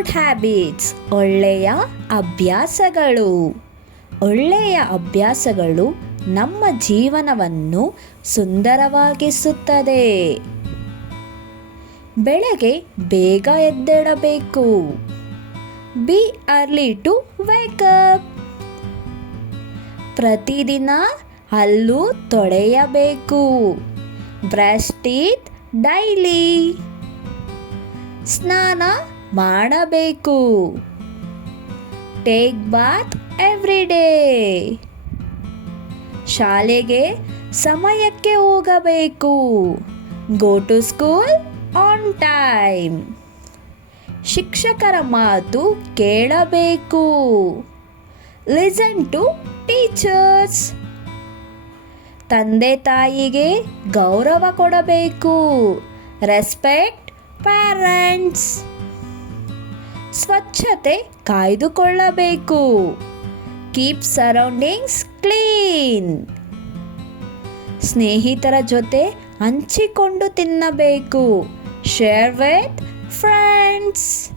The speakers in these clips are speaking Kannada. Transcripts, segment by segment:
ಗುಡ್ ಹ್ಯಾಬಿಟ್ಸ್ ಒಳ್ಳೆಯ ಅಭ್ಯಾಸಗಳು. ಒಳ್ಳೆಯ ಅಭ್ಯಾಸಗಳು ನಮ್ಮ ಜೀವನವನ್ನು ಸುಂದರವಾಗಿಸುತ್ತದೆ. ಬೆಳಗ್ಗೆ ಬೇಗ ಎದ್ದೇಳಬೇಕು. Be early to wake up. ಪ್ರತಿದಿನ ಹಲ್ಲು ತೊಳೆಯಬೇಕು. Brush teeth daily. ಸ್ನಾನ ಮಾಡಬೇಕು. Take bath every day. ಶಾಲೆಗೆ ಸಮಯಕ್ಕೆ ಹೋಗಬೇಕು. Go to school on time. ಶಿಕ್ಷಕರ ಮಾತು ಕೇಳಬೇಕು. Listen to teachers. ತಂದೆ ತಾಯಿಗೆ ಗೌರವ ಕೊಡಬೇಕು. Respect parents. ಸ್ವಚ್ಛತೆ ಕಾಯ್ದುಕೊಳ್ಳಬೇಕು. Keep surroundings clean. ಸ್ನೇಹಿತರ ಜೊತೆ ಹಂಚಿಕೊಂಡು ತಿನ್ನಬೇಕು. Share with friends.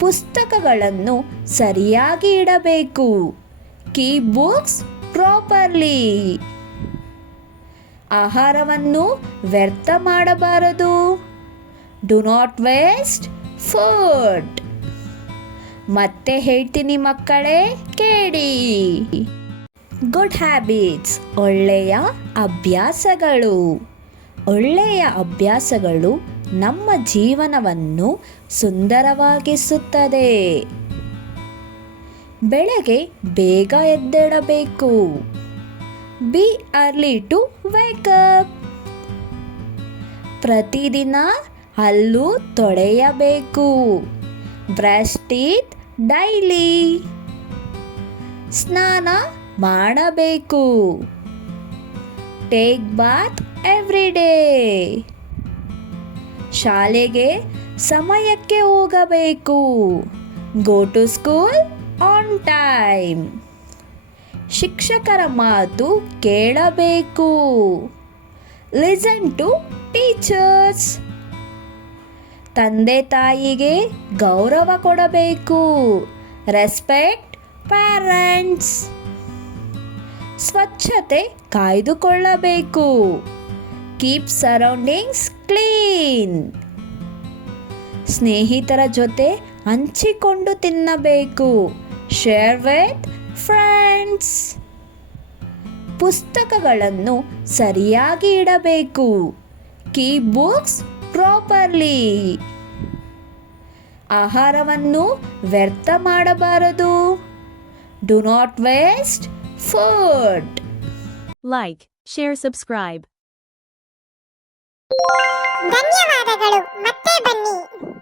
ಪುಸ್ತಕಗಳನ್ನು ಸರಿಯಾಗಿ ಇಡಬೇಕು. Keep books properly. ಆಹಾರವನ್ನು ವ್ಯರ್ಥ ಮಾಡಬಾರದು. Do not waste food. ಮತ್ತೆ ಹೇಳ್ತೀನಿ ಮಕ್ಕಳೇ, ಕೇಳಿ. ಗುಡ್ ಹ್ಯಾಬಿಟ್ಸ್ ಒಳ್ಳೆಯ ಅಭ್ಯಾಸಗಳು. ಒಳ್ಳೆಯ ಅಭ್ಯಾಸಗಳು ನಮ್ಮ ಜೀವನವನ್ನು ಸುಂದರವಾಗಿಸುತ್ತದೆ. ಬೆಳಗ್ಗೆ ಬೇಗ ಎದ್ದೇಳಬೇಕು. Be early to wake up. ಪ್ರತಿದಿನ ಹಲ್ಲು ತೊಳೆಯಬೇಕು. Brush teeth daily. ಸ್ನಾನ ಮಾಡಬೇಕು. Take bath every day. ಶಾಲೆಗೆ ಸಮಯಕ್ಕೆ ಹೋಗಬೇಕು. Go to school on time. ಶಿಕ್ಷಕರ ಮಾತು ಕೇಳಬೇಕು. Listen to teachers. ತಂದೆ ತಾಯಿಗೆ ಗೌರವ ಕೊಡಬೇಕು. Respect parents. ಸ್ವಚ್ಛತೆ ಕಾಯ್ದುಕೊಳ್ಳಬೇಕು. Keep surroundings clean. ಸ್ನೇಹಿತರ ಜೊತೆ ಹಂಚಿಕೊಂಡು ತಿನ್ನಬೇಕು. Share with friends. ಪುಸ್ತಕಗಳನ್ನು ಸರಿಯಾಗಿ ಇಡಬೇಕು. Keep books properly. ಆಹಾರವನ್ನು ವ್ಯರ್ಥ ಮಾಡಬಾರದು. Do not waste food. Like, share, subscribe. ಧನ್ಯವಾದಗಳು. ಮತ್ತೆ ಬನ್ನಿ.